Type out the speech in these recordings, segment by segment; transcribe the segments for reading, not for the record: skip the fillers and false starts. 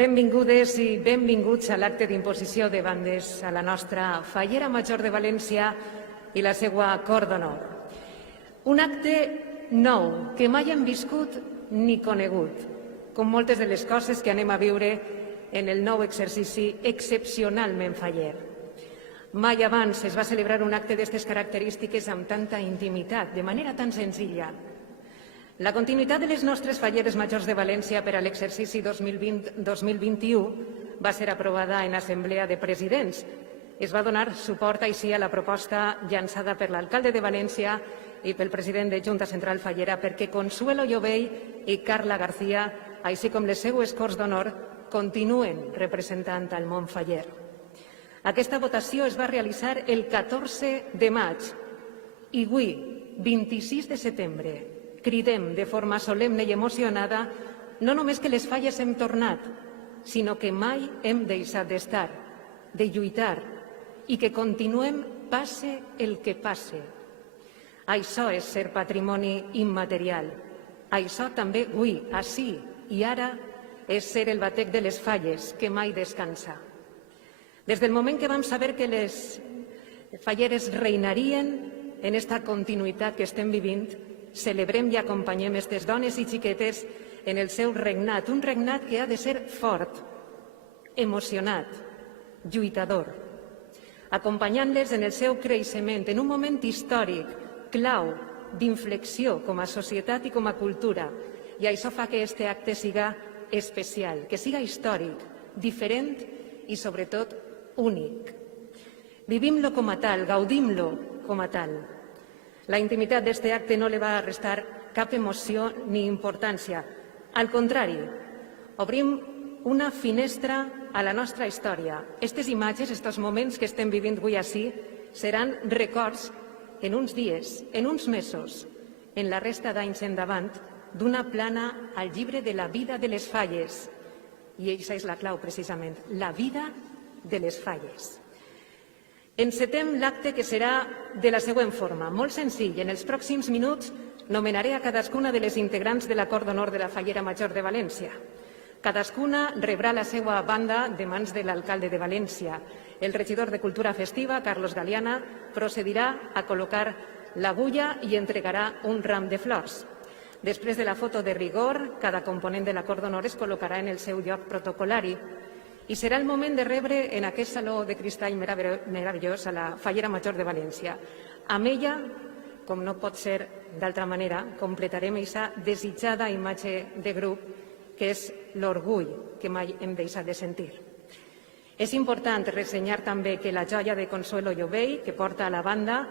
Benvingudes i benvinguts a l'acte d'imposició de bandes a la nostra Fallera Major de València i la seva cor d'honor. Un acte nou que mai hem viscut ni conegut, com moltes de les coses que anem a viure en el nou exercici excepcionalment faller. Mai abans es va celebrar un acte d'aquestes característiques amb tanta intimitat, de manera tan senzilla. La continuïtat de les nostres Falleres Majors de València per a l'exercici 2020-2021 va ser aprovada en Assemblea de Presidents. Es va donar suport així a la proposta llançada per l'alcalde de València i pel president de Junta Central Fallera perquè Consuelo Llobell i Carla García, així com les seues corts d'honor, continuen representant el món faller. Aquesta votació es va realitzar el 14 de maig i avui, 26 de setembre, cridem de forma solemne i emocionada no només que les falles hem tornat, sinó que mai hem deixat d'estar, de lluitar i que continuem passe el que passe. Això és ser patrimoni immaterial. Això també avui, ací i ara, és ser el batec de les falles que mai descansa. Des del moment que vam saber que les falleres reinarien en esta continuïtat que estem vivint, celebrem i acompanyem aquestes dones i xiquetes en el seu regnat, un regnat que ha de ser fort, emocionat, lluitador, acompanyant-les en el seu creixement, en un moment històric, clau, d'inflexió com a societat i com a cultura. I això fa que aquest acte siga especial, que siga històric, diferent i, sobretot, únic. Vivim-lo com a tal, gaudim-lo com a tal. La intimitat d'aquest acte no li va restar cap emoció ni importància. Al contrari, obrim una finestra a la nostra història. Aquestes imatges, aquests moments que estem vivint avui ací, seran records en uns dies, en uns mesos, en la resta d'anys endavant, d'una plana al llibre de la vida de les falles. I aquesta és la clau, precisament, la vida de les falles. Encetem l'acte que serà de la següent forma, molt senzill. En els pròxims minuts nomenaré a cadascuna de les integrants de l'acord d'honor de la Fallera Major de València. Cadascuna rebrà la seva banda de mans de l'alcalde de València. El regidor de Cultura Festiva, Carlos Galiana, procedirà a col·locar l'agulla i entregarà un ram de flors. Després de la foto de rigor, cada component de l'acord d'honor es col·locarà en el seu lloc protocolari. I serà el moment de rebre en aquest saló de cristall meravellós a la Fallera Major de València. Amb ella, com no pot ser d'altra manera, completarem aquesta desitjada imatge de grup que és l'orgull que mai hem deixat de sentir. És important ressenyar també que la joia de Consuelo Llobell, que porta a la banda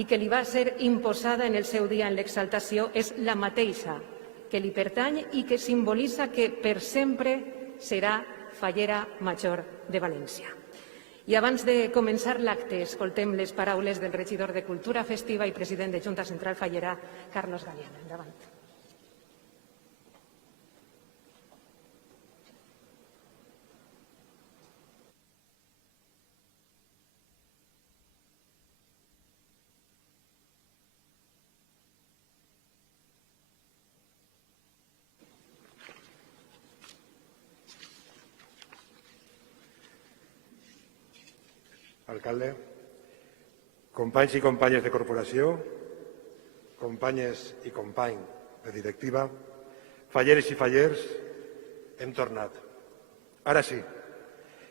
i que li va ser imposada en el seu dia en l'exaltació, és la mateixa que li pertany i que simbolitza que per sempre serà Fallera Major de València. I abans de començar l'acte, escoltem les paraules del regidor de Cultura Festiva i president de Junta Central Fallera, Carlos Galiana. Endavant. Alcalde, companys i companyes de corporació, companyes i company de directiva, falleres i fallers, hem tornat. Ara sí,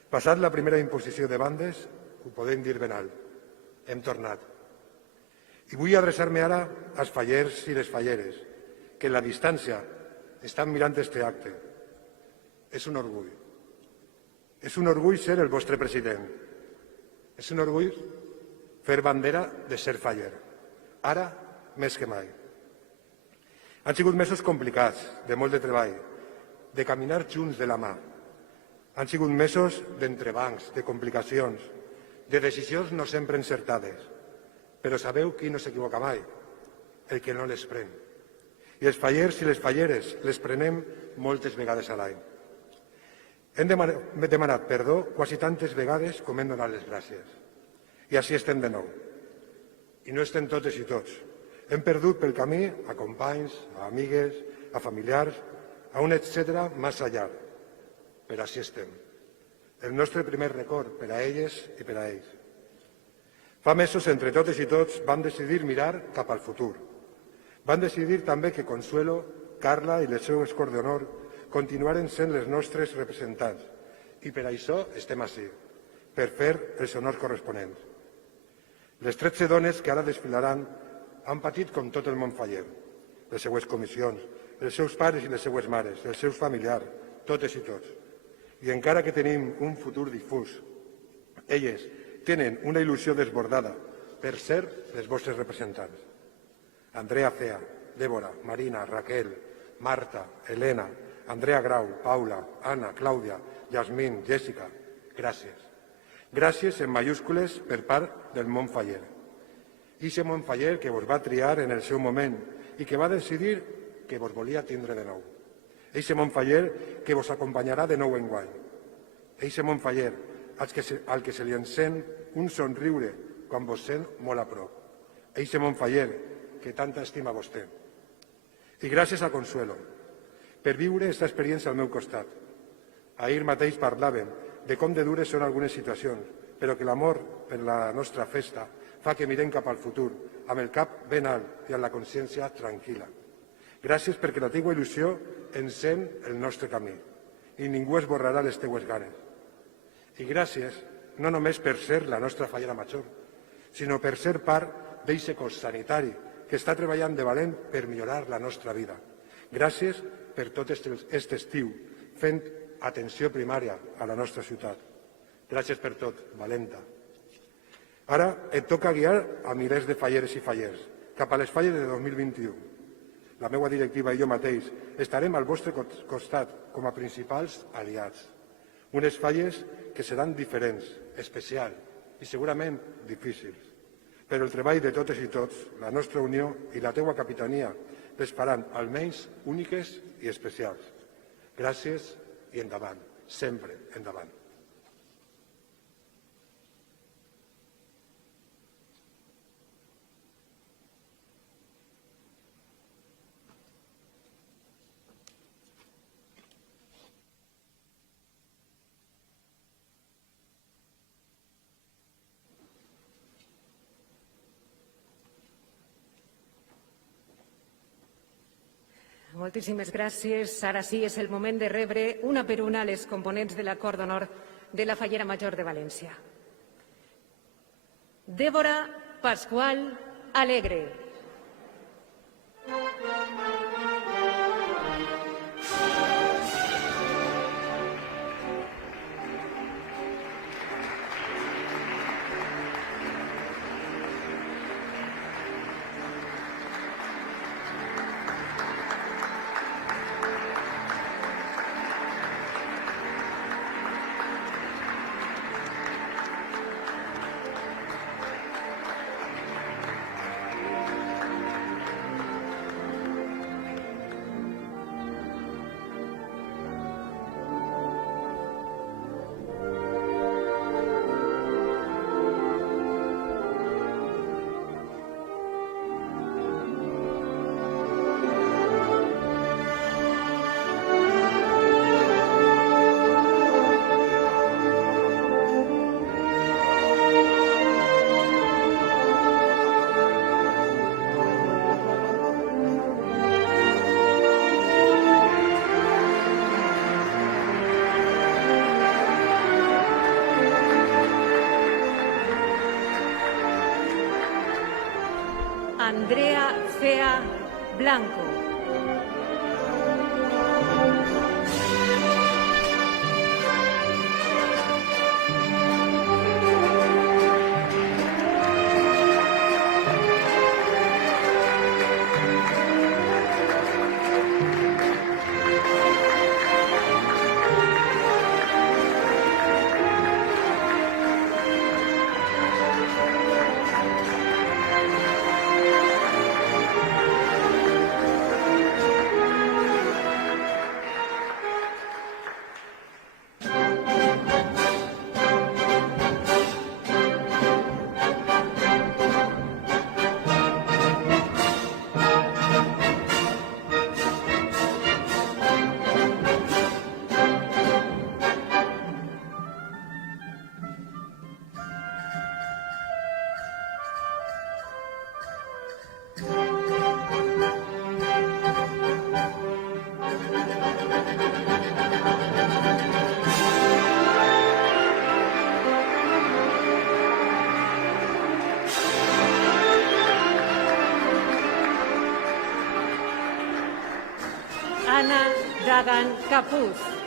passat la primera imposició de bandes, ho podem dir ben alt, hem tornat. I vull adreçar-me ara als fallers i les falleres, que en la distància estan mirant este acte. És un orgull. És un orgull ser el vostre president. És un orgull fer bandera de ser faller, ara més que mai. Han sigut mesos complicats, de molt de treball, de caminar junts de la mà. Han sigut mesos d'entrebancs, de complicacions, de decisions no sempre encertades. Però sabeu qui no s'equivoca mai? El que no les pren. I els fallers i les falleres les prenem moltes vegades a l'any. Hem demanat perdó quasi tantes vegades com hem donat les gràcies. I així estem de nou. I no estem totes i tots. Hem perdut pel camí a companys, a amigues, a familiars, a un etcètera massa llarg. però així estem. El nostre primer record per a elles i per a ells. Fa mesos, entre totes i tots, vam decidir mirar cap al futur. Vam decidir també que Consuelo, Carla i les seues Corts d'Honor continuaren sent les nostres representants i per això estem ací, per fer els honors corresponents. Les 13 dones que ara desfilaran han patit com tot el món faller, les seues comissions, els seus pares i les seues mares, els seus familiars, totes i tots. I encara que tenim un futur difús, elles tenen una il·lusió desbordada per ser les vostres representants. Andrea Cea, Débora, Marina, Raquel, Marta, Helena, Andrea Grau, Paula, Anna, Clàudia, Yasmín, Jèssica, gràcies. Gràcies en mayúscules per part del món faller. Ixe món faller que vos va triar en el seu moment i que va decidir que vos volia tindre de nou. Eixe món faller que vos acompanyarà de nou enguany. Eixe món faller al que se li encén un somriure quan vos sent molt a prop. Eixe món faller que tanta estima vos té. I gràcies a Consuelo per viure aquesta experiència al meu costat. Ahir mateix parlàvem de com de dures són algunes situacions, però que l'amor per la nostra festa fa que mirem cap al futur, amb el cap ben alt i amb la consciència tranquil·la. Gràcies perquè la teua il·lusió encén el nostre camí i ningú esborrarà les teues ganes. I gràcies no només per ser la nostra fallera major, sinó per ser part d'eixe cos sanitari que està treballant de valent per millorar la nostra vida. Gràcies per tot aquest estiu fent atenció primària a la nostra ciutat. Gràcies per tot, valenta. Ara et toca guiar a milers de falleres i fallers cap a les falles de 2021. La meva directiva i jo mateix estarem al vostre costat com a principals aliats. Unes falles que seran diferents, especials i segurament difícils. Però el treball de totes i tots, la nostra unió i la teua capitania les faran almenys úniques i especials. Gràcies i endavant, sempre endavant. Moltíssimes gràcies. Ara sí, és el moment de rebre una per una les components de l'Acord d'Honor de la Fallera Major de València. Débora Pascual Alegre. Andrea Cea Blanco. Anna Dagan Capuz.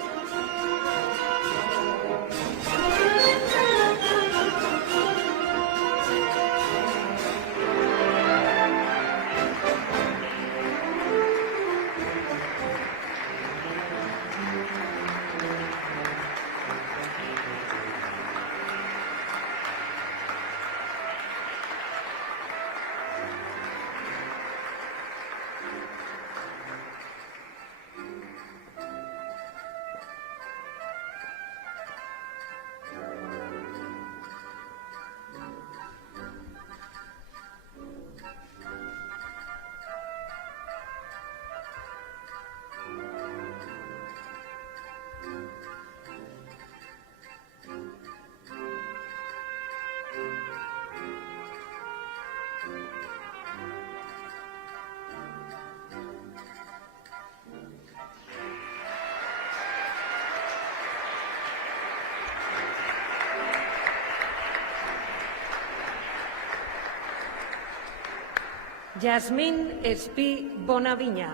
Yasmín Espí Bonaviña.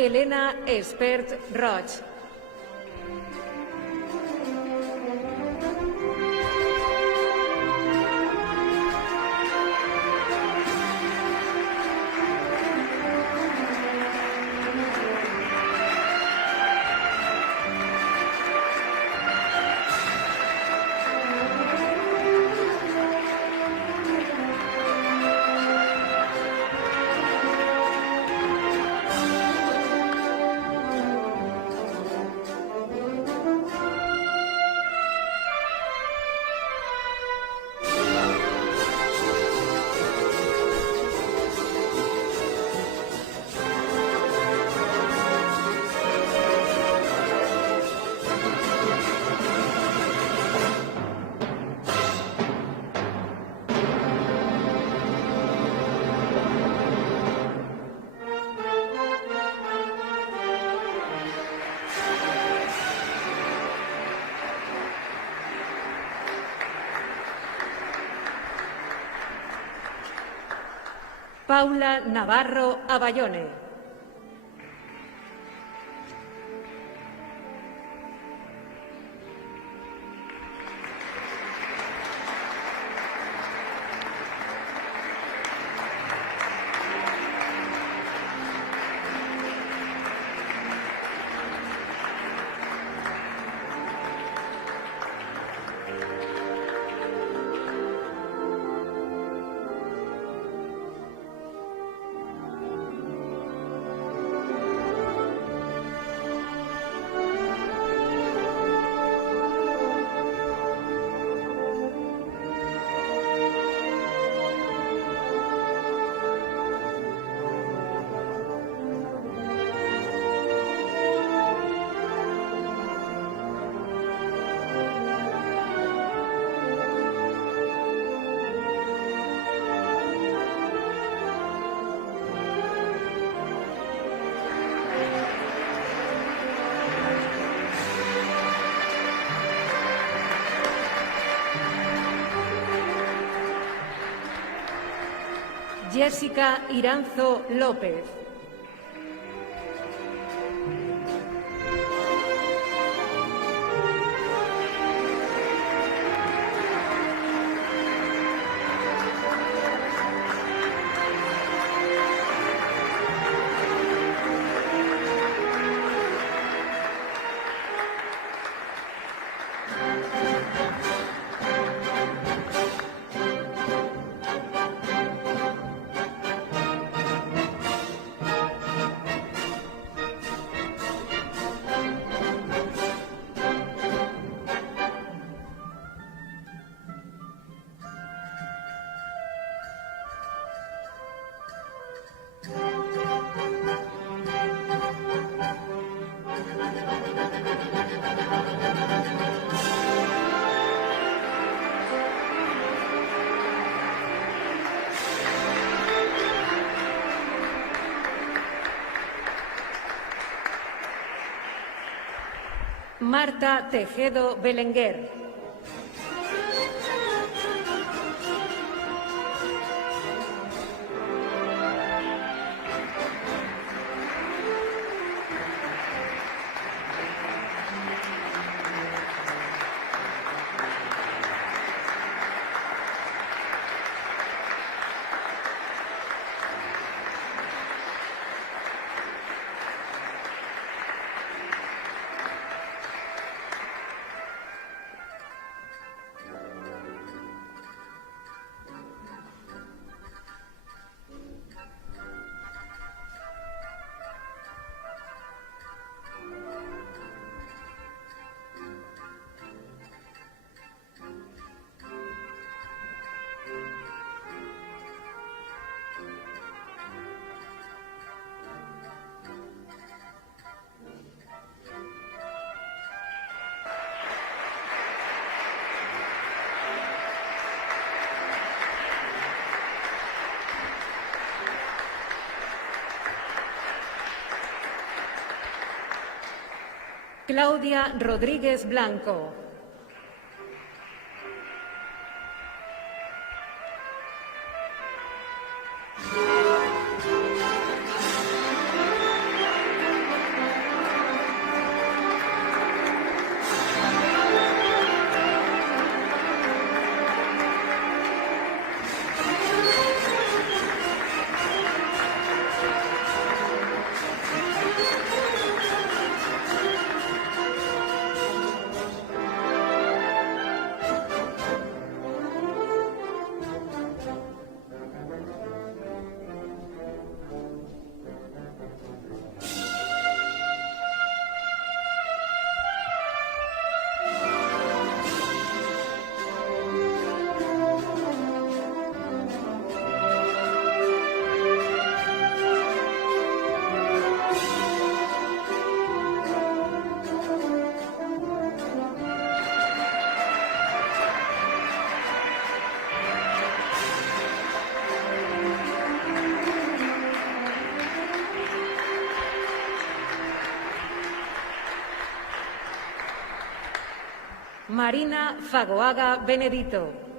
Elena Espert Roig. Paula Navarro Aballone. Jessica Iranzo López. Marta Tejedo Belenguer. Claudia Rodríguez Blanco. Marina Fagoaga Benedito.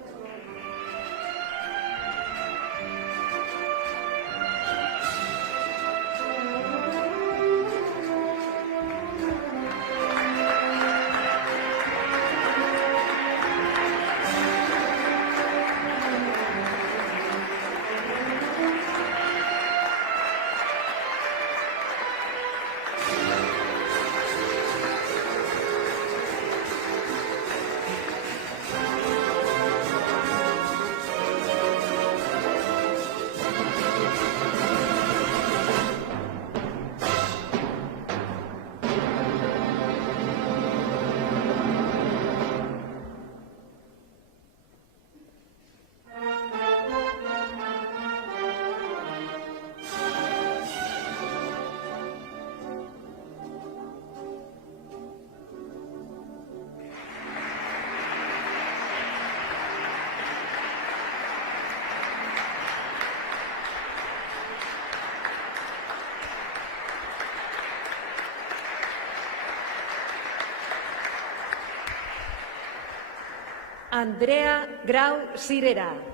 Andrea Grau Sirera.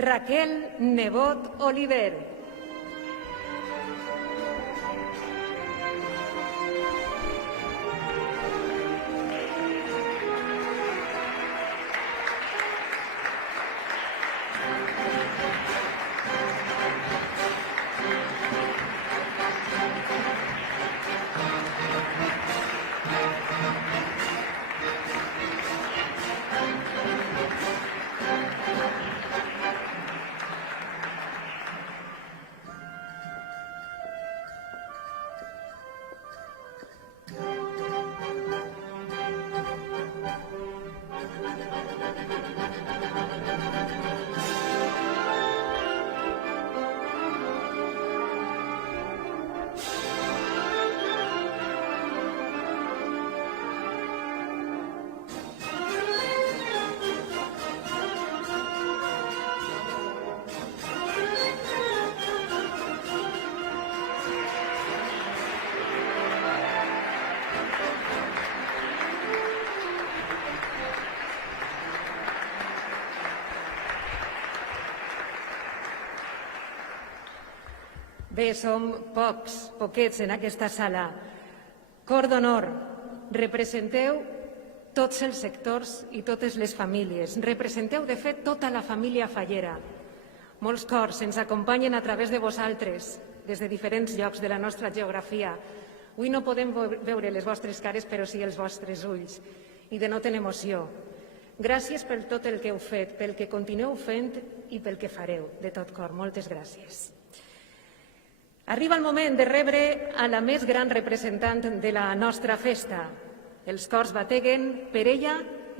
Raquel Nebot Oliver. Bé, som poquets en aquesta sala. Cor d'honor, representeu tots els sectors i totes les famílies. Representeu, de fet, tota la família Fallera. Molts cors ens acompanyen a través de vosaltres, des de diferents llocs de la nostra geografia. Avui no podem veure les vostres cares, però sí els vostres ulls, i denoten emoció. Gràcies per tot el que heu fet, pel que continueu fent i pel que fareu, de tot cor. Moltes gràcies. Arriba el moment de rebre a la més gran representant de la nostra festa. Els cors bateguen per ella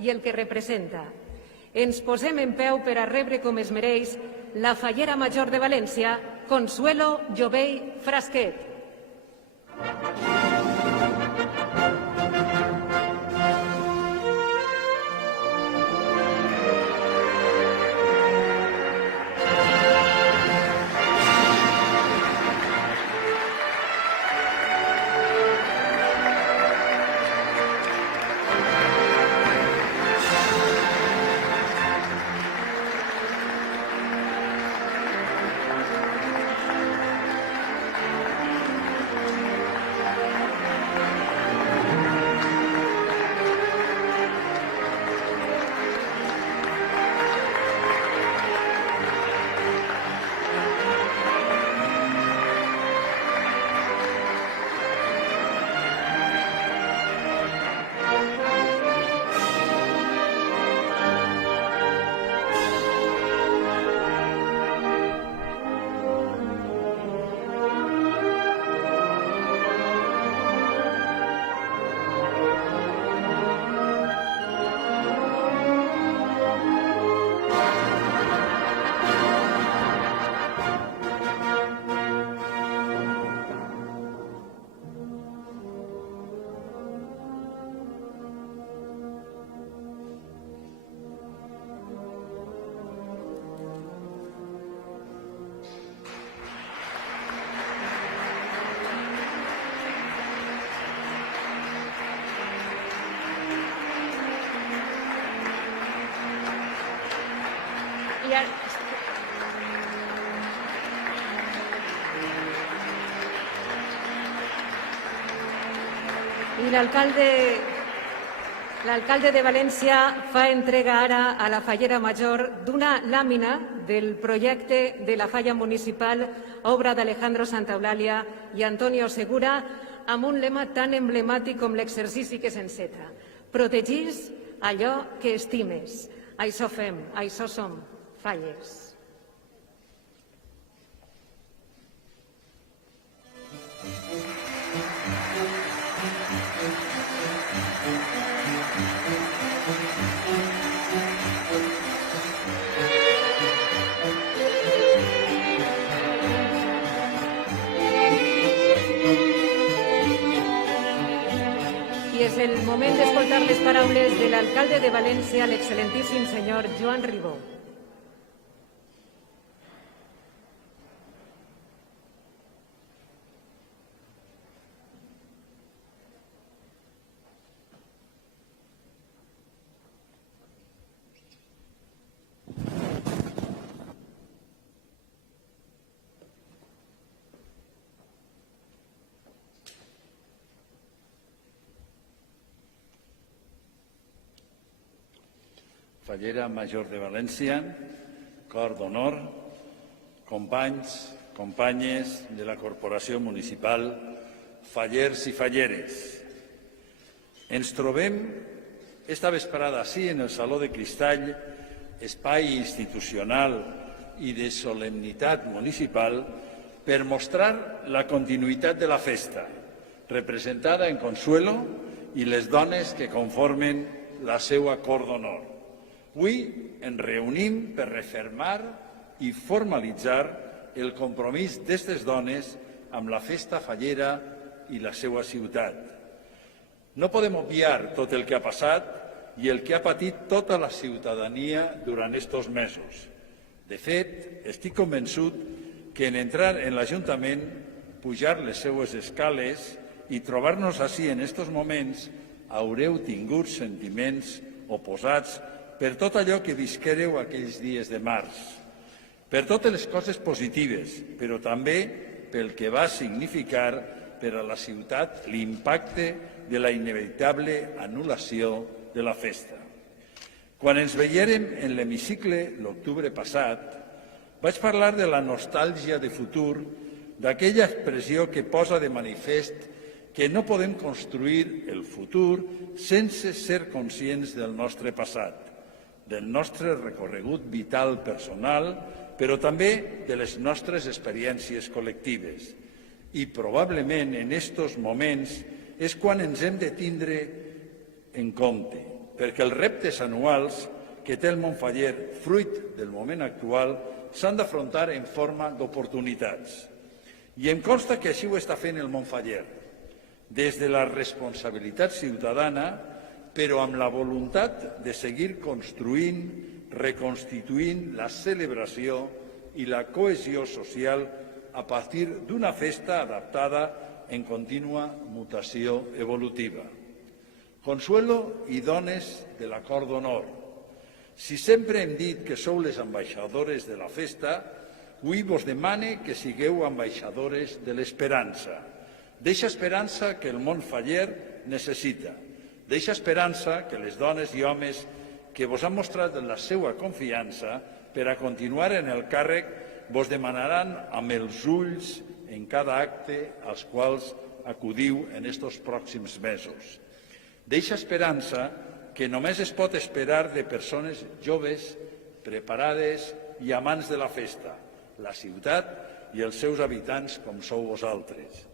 i el que representa. Ens posem en peu per a rebre com es mereix la Fallera Major de València, Consuelo Jovell Frasquet. I l'alcalde de València fa entrega ara a la Fallera Major d'una làmina del projecte de la falla municipal, obra d'Alejandro Santaeulàlia i Antonio Segura, amb un lema tan emblemàtic com l'exercici que s'enceta. Protegís allò que estimes. Això fem, això som, Fallers. I és el moment d'escoltar les paraules de l'alcalde de València, l'excel·lentíssim senyor Joan Ribó. Fallera Major de València, cor d'honor, companys, companyes de la Corporació Municipal, fallers i falleres. Ens trobem esta vesprada ací en el Saló de Cristall, espai institucional i de solemnitat municipal, per mostrar la continuïtat de la festa, representada en Consuelo i les dones que conformen la seva cort d'honor. Avui ens reunim per refermar i formalitzar el compromís d'aquestes dones amb la festa fallera i la seva ciutat. No podem obviar tot el que ha passat i el que ha patit tota la ciutadania durant estos mesos. De fet, estic convençut que en entrar en l'Ajuntament, pujar les seues escales i trobar-nos ací en estos moments, haureu tingut sentiments oposats per tot allò que visquéreu aquells dies de març, per totes les coses positives, però també pel que va significar per a la ciutat l'impacte de la inevitable anul·lació de la festa. Quan ens veiérem en l'hemicicle l'octubre passat, vaig parlar de la nostàlgia de futur, d'aquella expressió que posa de manifest que no podem construir el futur sense ser conscients del nostre passat, del nostre recorregut vital personal, però també de les nostres experiències col·lectives. I probablement en estos moments és quan ens hem de tindre en compte, perquè els reptes anuals que té el Montfaller, fruit del moment actual, s'han d'afrontar en forma d'oportunitats. I em consta que així ho està fent el Montfaller, des de la responsabilitat ciutadana, però amb la voluntat de seguir construint, reconstituint la celebració i la cohesió social a partir d'una festa adaptada en contínua mutació evolutiva. Consuelo i dones de la cort d'honor, si sempre hem dit que sou les ambaixadores de la festa, avui vos demane que sigueu ambaixadores de l'esperança, d'eixa esperança que el Montfaller necessita, d'eixa esperança que les dones i homes que vos han mostrat la seva confiança per a continuar en el càrrec vos demanaran amb els ulls en cada acte als quals acudiu en estos pròxims mesos. D'eixa esperança que només es pot esperar de persones joves, preparades i amants de la festa, la ciutat i els seus habitants com sou vosaltres.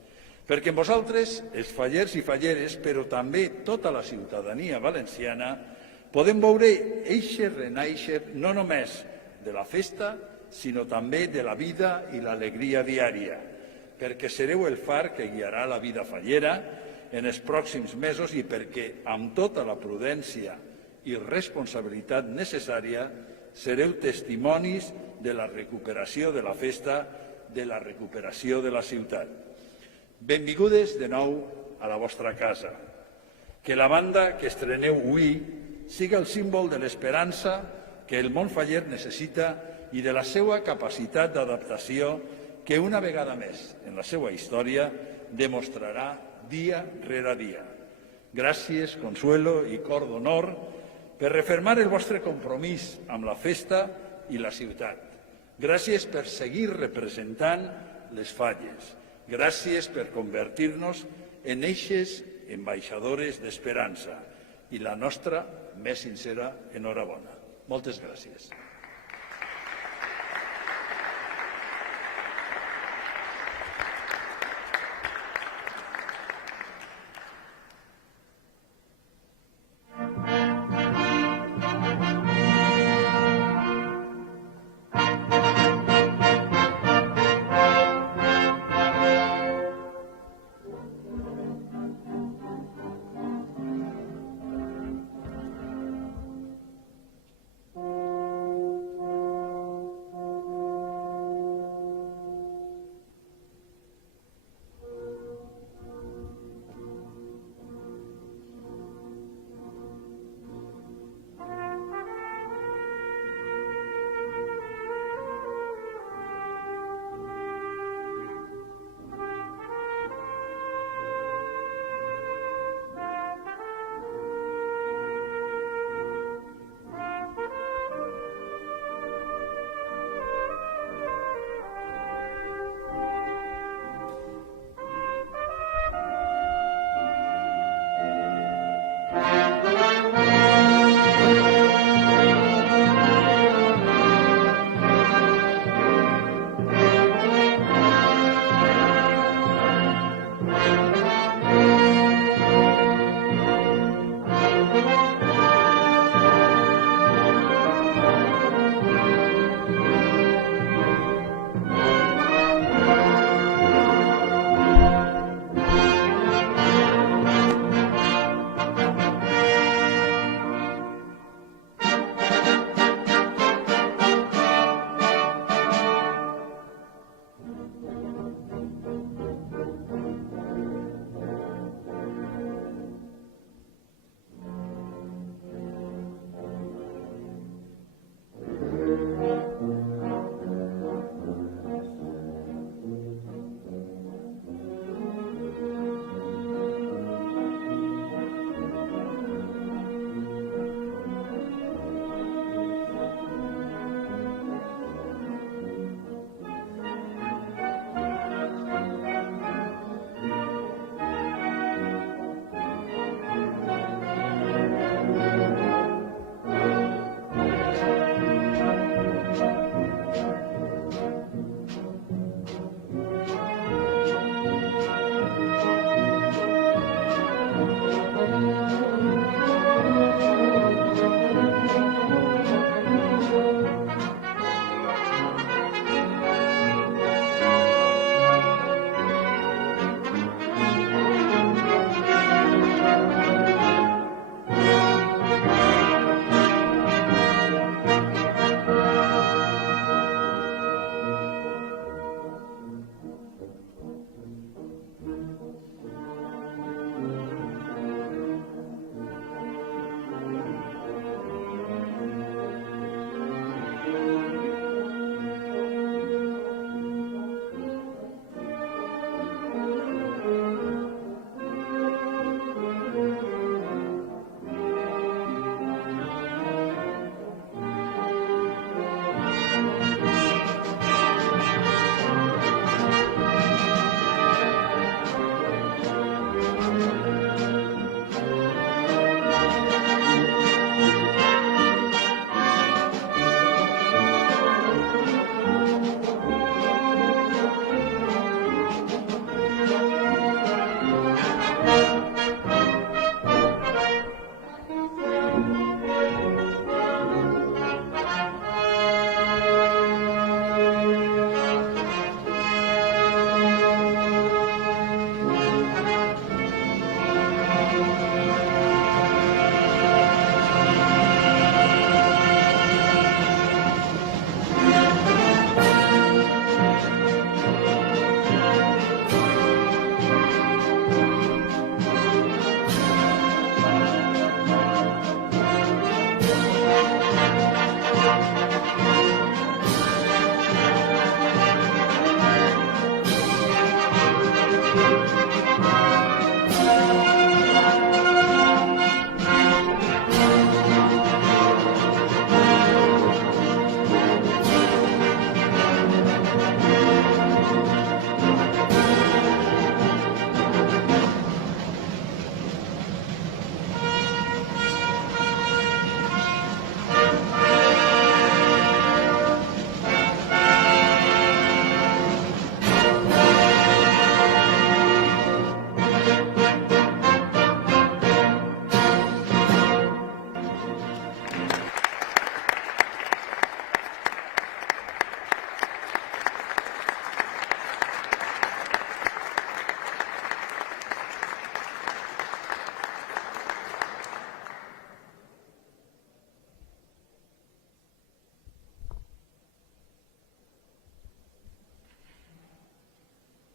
Perquè en vosaltres, els fallers i falleres, però també tota la ciutadania valenciana, podem veure eixe renaixer no només de la festa, sinó també de la vida i l'alegria diària, perquè sereu el far que guiarà la vida fallera en els pròxims mesos i perquè, amb tota la prudència i responsabilitat necessària, sereu testimonis de la recuperació de la festa, de la recuperació de la ciutat. Benvingudes de nou a la vostra casa. Que la banda que estreneu avui siga el símbol de l'esperança que el Montfaller necessita i de la seva capacitat d'adaptació que una vegada més en la seva història demostrarà dia rere dia. Gràcies, Consuelo i cort d'honor, per refermar el vostre compromís amb la festa i la ciutat. Gràcies per seguir representant les falles. Gràcies per convertir-nos en eixes ambaixadores d'esperança i la nostra més sincera enhorabona. Moltes gràcies.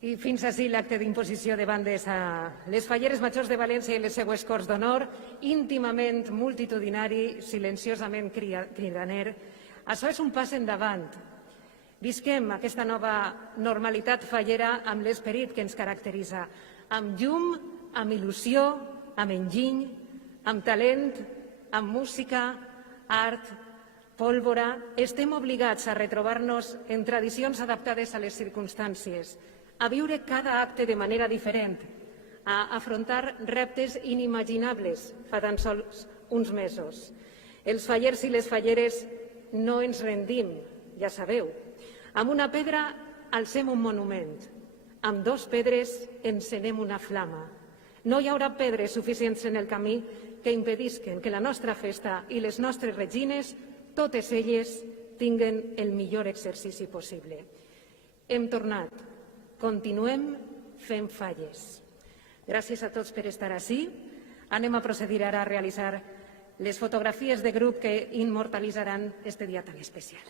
I fins ací l'acte d'imposició de bandes a les falleres majors de València i les seues Corts d'Honor, íntimament multitudinari, silenciosament cridaner. Això és un pas endavant. Visquem aquesta nova normalitat fallera amb l'esperit que ens caracteritza, amb llum, amb il·lusió, amb enginy, amb talent, amb música, art, pólvora. Estem obligats a retrobar-nos en tradicions adaptades a les circumstàncies, a viure cada acte de manera diferent, a afrontar reptes inimaginables fa tan sols uns mesos. Els fallers i les falleres no ens rendim, ja sabeu. Amb una pedra alcem un monument, amb 2 pedres encenem una flama. No hi haurà pedres suficients en el camí que impedisquen que la nostra festa i les nostres regines, totes elles, tinguen el millor exercici possible. Hem tornat. Continuem fent falles. Gràcies a tots per estar ací. Anem a procedir ara a realitzar les fotografies de grup que immortalitzaran este dia tan especial.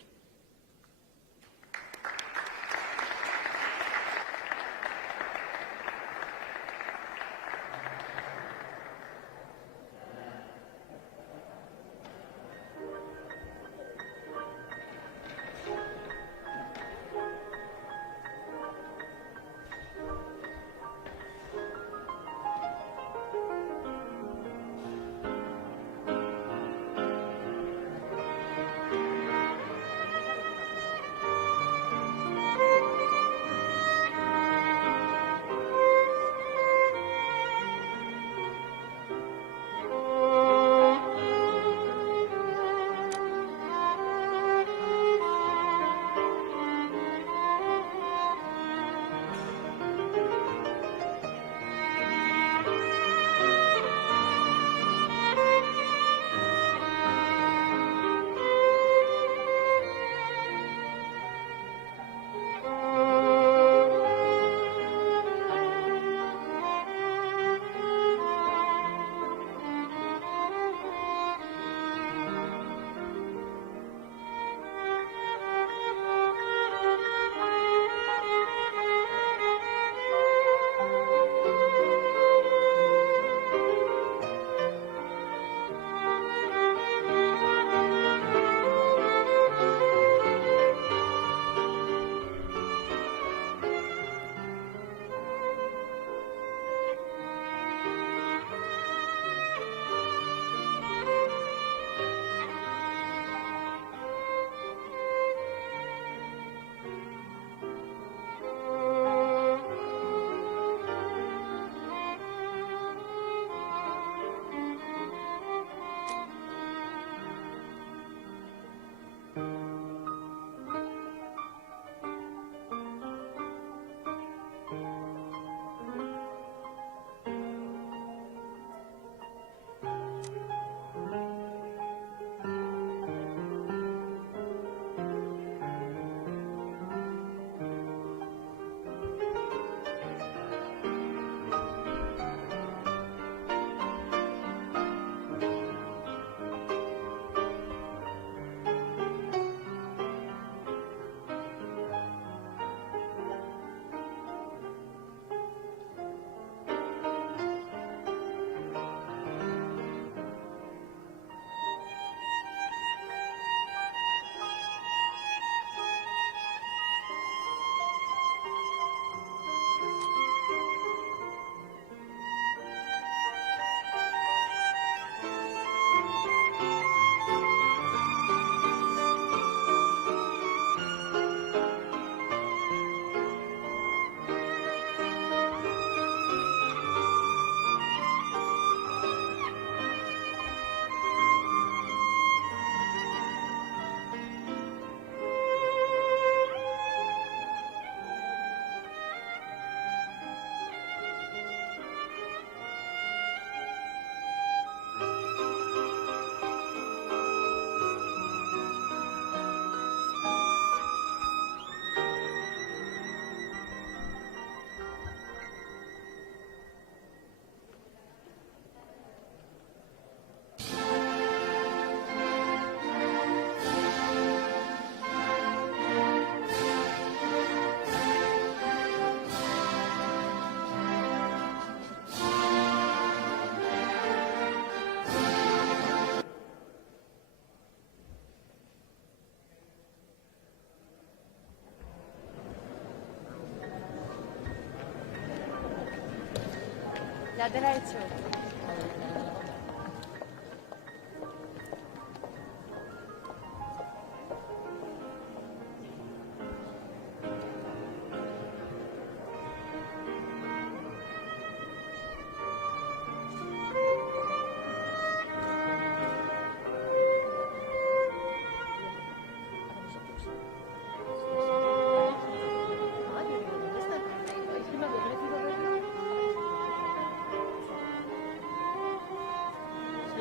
Ya te la he hecho.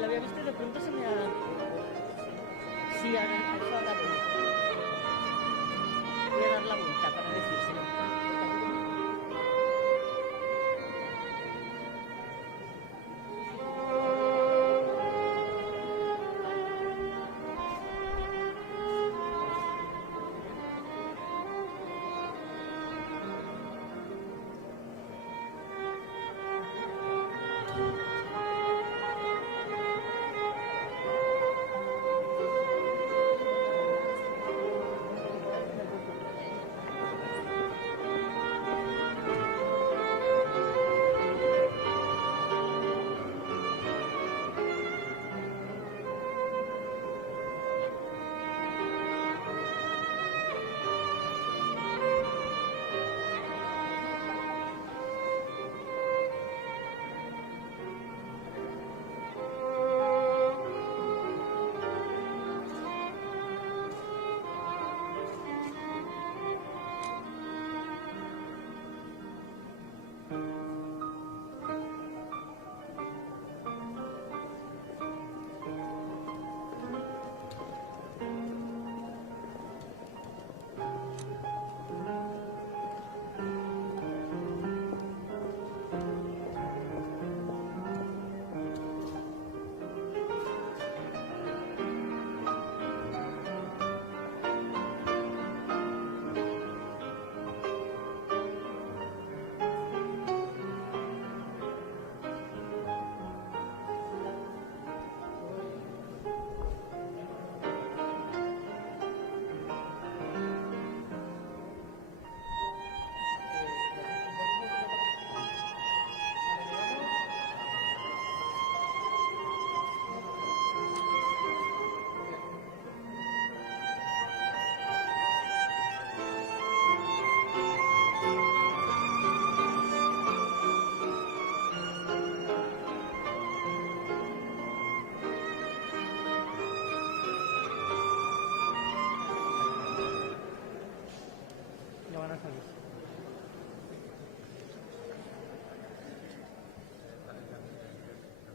La había visto y de pronto se me ha... Sí, a eso a la vuelta. Voy a dar la vuelta para decírselo.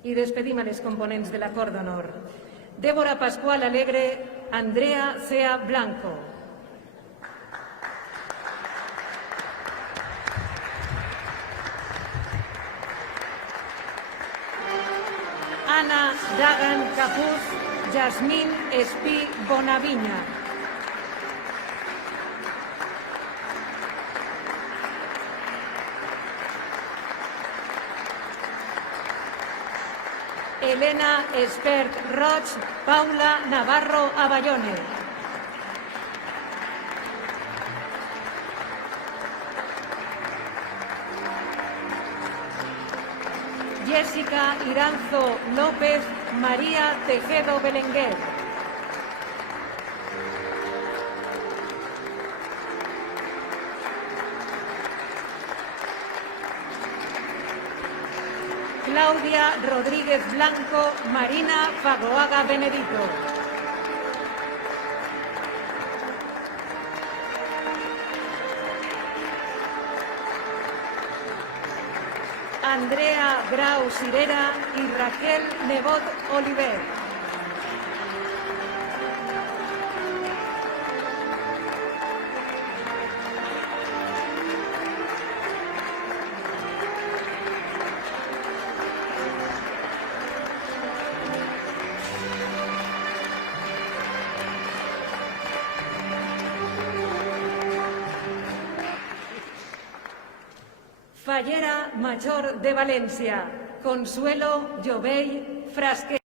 I despedim a les components de l'acord d'honor. Débora Pascual Alegre, Andrea Cea Blanco. Ana Dagan Capuz, Jasmine Espí Bonavinya. Elena Espert Roig, Paula Navarro Aballone. Jessica Iranzo López, María Tejedo Belenguer. Claudia Rodríguez Blanco, Marina Fagoaga Benedito. Andrea Grau Sirera y Raquel Nebot Oliver. Fallera Mayor de Valencia, Consuelo Llovell Frasquet.